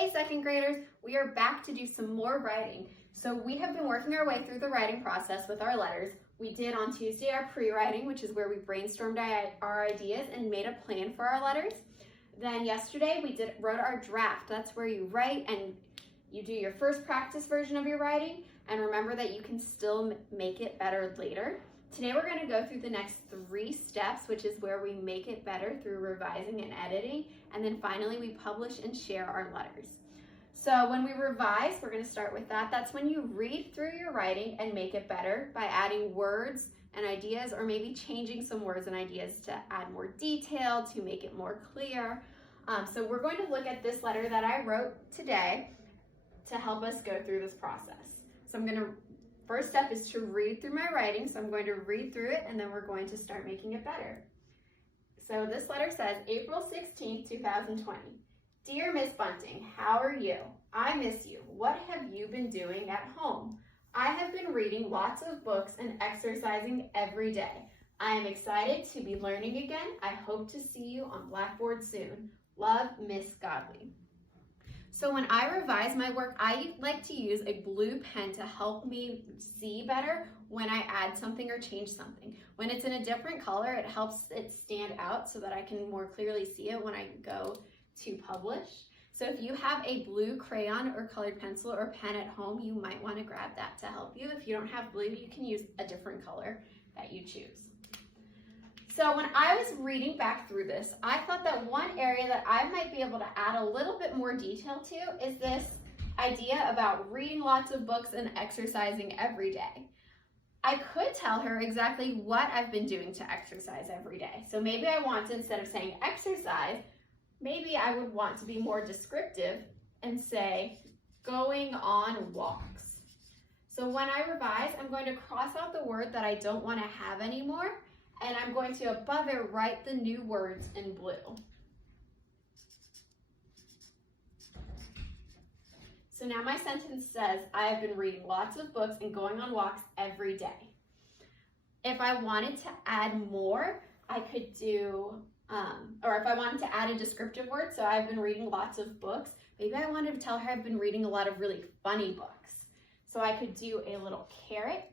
Hey second graders, we are back to do some more writing. So we have been working our way through the writing process with our letters. We did on Tuesday our pre-writing, which is where we brainstormed our ideas and made a plan for our letters. Then yesterday we wrote our draft. That's where you write and you do your first practice version of your writing, and remember that you can still make it better later. Today we're going to go through the next 3 steps, which is where we make it better through revising and editing, and then finally we publish and share our letters. So when we revise, we're going to start with that. That's when you read through your writing and make it better by adding words and ideas, or maybe changing some words and ideas to add more detail, to make it more clear. So we're going to look at this letter that I wrote today to help us go through this process. So first step is to read through my writing. So I'm going to read through it and then we're going to start making it better. So this letter says, April 16th, 2020. Dear Miss Bunting, how are you? I miss you. What have you been doing at home? I have been reading lots of books and exercising every day. I am excited to be learning again. I hope to see you on Blackboard soon. Love, Miss Godley. So when I revise my work, I like to use a blue pen to help me see better when I add something or change something. When it's in a different color, it helps it stand out so that I can more clearly see it when I go to publish. So if you have a blue crayon or colored pencil or pen at home, you might want to grab that to help you. If you don't have blue, you can use a different color that you choose. So when I was reading back through this, I thought that one area that I might be able to add a little bit more detail to is this idea about reading lots of books and exercising every day. I could tell her exactly what I've been doing to exercise every day. So maybe I want to, instead of saying exercise, maybe I would want to be more descriptive and say going on walks. So when I revise, I'm going to cross out the word that I don't want to have anymore, and I'm going to, above it, write the new words in blue. So now my sentence says, I have been reading lots of books and going on walks every day. If I wanted to add more, I could do, or if I wanted to add a descriptive word, so I've been reading lots of books, maybe I wanted to tell her I've been reading a lot of really funny books. So I could do a little caret.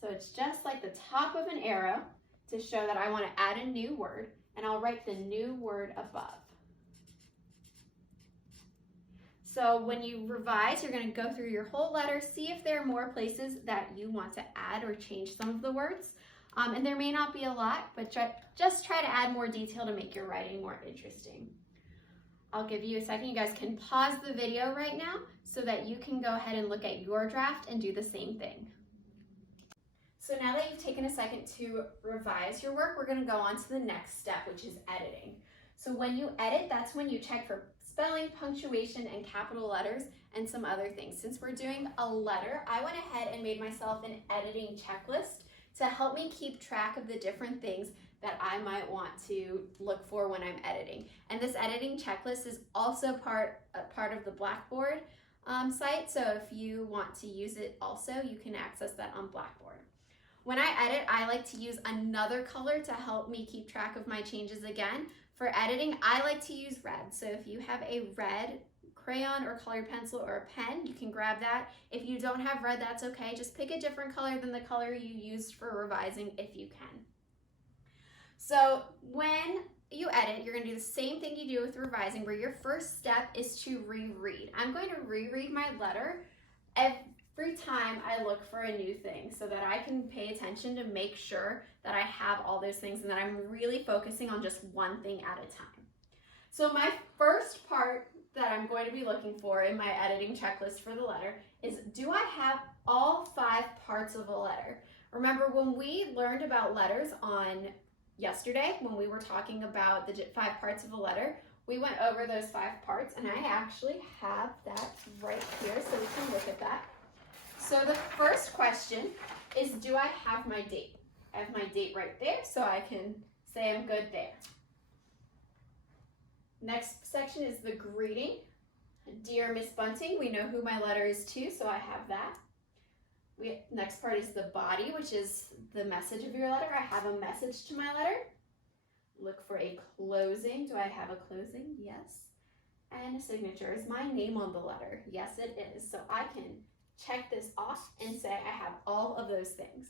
So it's just like the top of an arrow to show that I want to add a new word, and I'll write the new word above. So when you revise, you're going to go through your whole letter, see if there are more places that you want to add or change some of the words. And there may not be a lot, but just try to add more detail to make your writing more interesting. I'll give you a second. You guys can pause the video right now so that you can go ahead and look at your draft and do the same thing. So now that you've taken a second to revise your work, we're going to go on to the next step, which is editing. So when you edit, that's when you check for spelling, punctuation, and capital letters, and some other things. Since we're doing a letter, I went ahead and made myself an editing checklist to help me keep track of the different things that I might want to look for when I'm editing. And this editing checklist is also part of the Blackboard site, so if you want to use it also, you can access that on Blackboard. When I edit, I like to use another color to help me keep track of my changes again. For editing, I like to use red. So if you have a red crayon or colored pencil or a pen, you can grab that. If you don't have red, that's okay. Just pick a different color than the color you used for revising if you can. So when you edit, you're going to do the same thing you do with revising, where your first step is to reread. I'm going to reread my letter every time I look for a new thing so that I can pay attention to make sure that I have all those things and that I'm really focusing on just one thing at a time. So my first part that I'm going to be looking for in my editing checklist for the letter is, do I have all 5 parts of a letter? Remember when we learned about letters on yesterday, when we were talking about the 5 parts of a letter, we went over those 5 parts, and I actually have that right here so we can look at that. So the first question is, do I have my date? I have my date right there, so I can say I'm good there. Next section is the greeting. Dear Miss Bunting, we know who my letter is to, so I have that. Next part is the body, which is the message of your letter. I have a message to my letter. Look for a closing. Do I have a closing? Yes. and a signature. Is my name on the letter? Yes, it is. So I can check this off and say I have all of those things.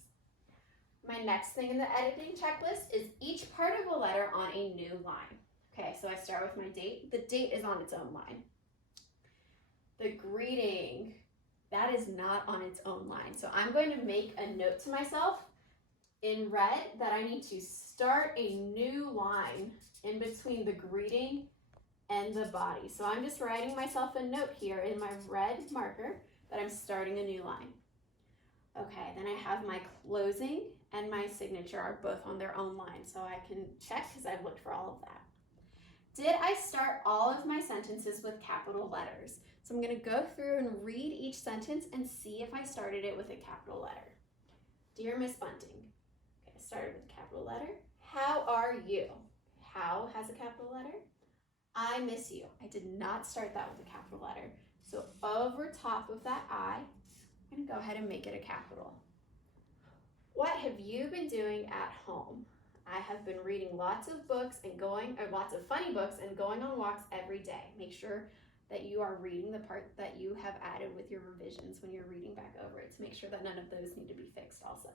My next thing in the editing checklist is each part of a letter on a new line. Okay, so I start with my date. The date is on its own line. The greeting, that is not on its own line. So I'm going to make a note to myself in red that I need to start a new line in between the greeting and the body. So I'm just writing myself a note here in my red marker that I'm starting a new line. Okay, then I have my closing and my signature are both on their own line, so I can check because I've looked for all of that. Did I start all of my sentences with capital letters? So I'm going to go through and read each sentence and see if I started it with a capital letter. Dear Miss Bunting. Okay, I started with a capital letter. How are you? How has a capital letter. I miss you. I did not start that with a capital letter. So over top of that I, I'm going to go ahead and make it a capital. What have you been doing at home? I have been reading lots of books and lots of funny books and going on walks every day. Make sure that you are reading the part that you have added with your revisions when you're reading back over it to make sure that none of those need to be fixed also.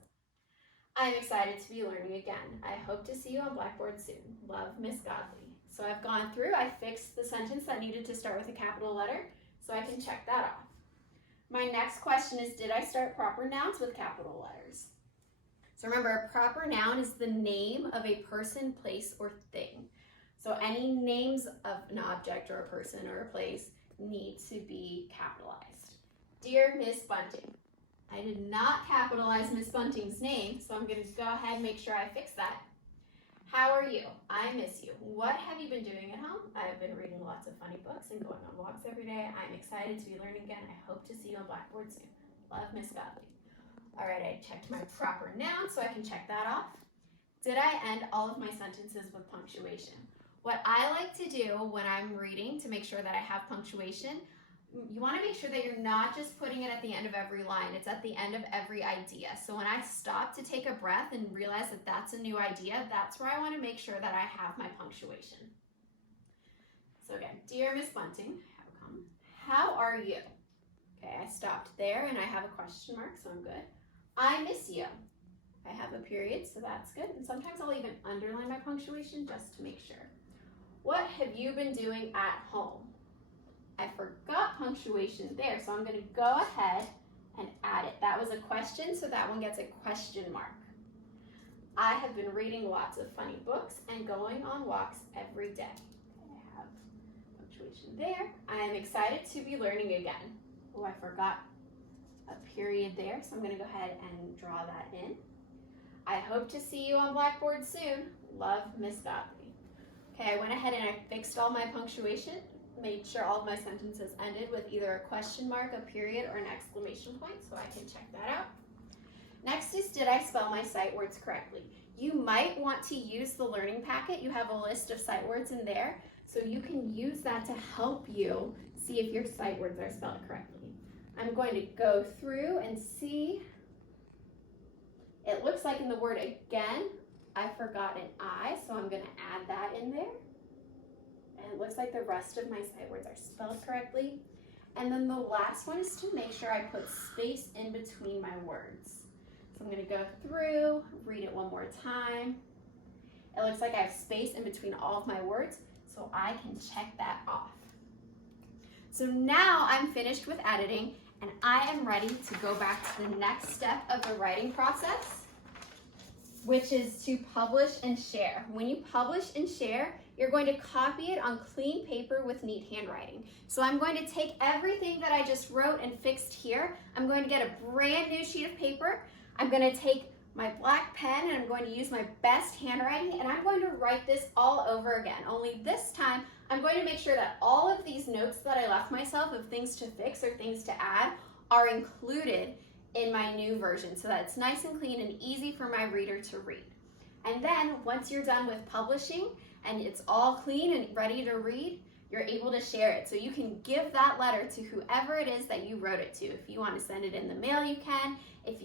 I'm excited to be learning again. I hope to see you on Blackboard soon. Love, Miss Godley. So I've gone through, I fixed the sentence that needed to start with a capital letter, so I can check that off. My next question is, did I start proper nouns with capital letters? So remember, a proper noun is the name of a person, place, or thing. So any names of an object or a person or a place need to be capitalized. Dear Miss Bunting. I did not capitalize Miss Bunting's name, so I'm going to go ahead and make sure I fix that. How are you? I miss you. What have you been doing at home? I've been reading lots of funny books and going on walks every day. I'm excited to be learning again. I hope to see you on Blackboard soon. Love, Miss Godley. All right, I checked my proper noun, so I can check that off. Did I end all of my sentences with punctuation? What I like to do when I'm reading to make sure that I have punctuation, you want to make sure that you're not just putting it at the end of every line. It's at the end of every idea. So when I stop to take a breath and realize that that's a new idea, that's where I want to make sure that I have my punctuation. So again, dear Miss Bunting, how are you? Okay, I stopped there and I have a question mark, so I'm good. I miss you. I have a period, so that's good. And sometimes I'll even underline my punctuation just to make sure. What have you been doing at home? I forgot punctuation there, so I'm going to go ahead and add it. That was a question, so that one gets a question mark. I have been reading lots of funny books and going on walks every day. I have punctuation there. I am excited to be learning again. Oh, I forgot a period there, so I'm going to go ahead and draw that in. I hope to see you on Blackboard soon. Love, Miss Godley. Okay, I went ahead and I fixed all my punctuation, made sure all of my sentences ended with either a question mark, a period, or an exclamation point, so I can check that out. Next is, did I spell my sight words correctly? You might want to use the learning packet. You have a list of sight words in there, so you can use that to help you see if your sight words are spelled correctly. I'm going to go through and see. It looks like in the word again, I forgot an I, so I'm going to add that in there. And it looks like the rest of my sight words are spelled correctly. And then the last one is to make sure I put space in between my words. So I'm going to go through, read it one more time. It looks like I have space in between all of my words, so I can check that off. So now I'm finished with editing, and I am ready to go back to the next step of the writing process, which is to publish and share. When you publish and share, you're going to copy it on clean paper with neat handwriting. So I'm going to take everything that I just wrote and fixed here. I'm going to get a brand new sheet of paper. I'm going to take my black pen and I'm going to use my best handwriting and I'm going to write this all over again. Only this time, I'm going to make sure that all of these notes that I left myself of things to fix or things to add are included in my new version so that it's nice and clean and easy for my reader to read. And then once you're done with publishing and it's all clean and ready to read, you're able to share it. So you can give that letter to whoever it is that you wrote it to. If you want to send it in the mail, you can. If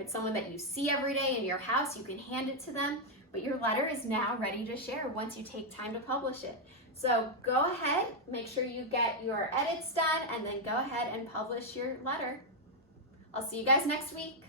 it's someone that you see every day in your house, you can hand it to them. But your letter is now ready to share once you take time to publish it. So go ahead, make sure you get your edits done, and then go ahead and publish your letter. I'll see you guys next week.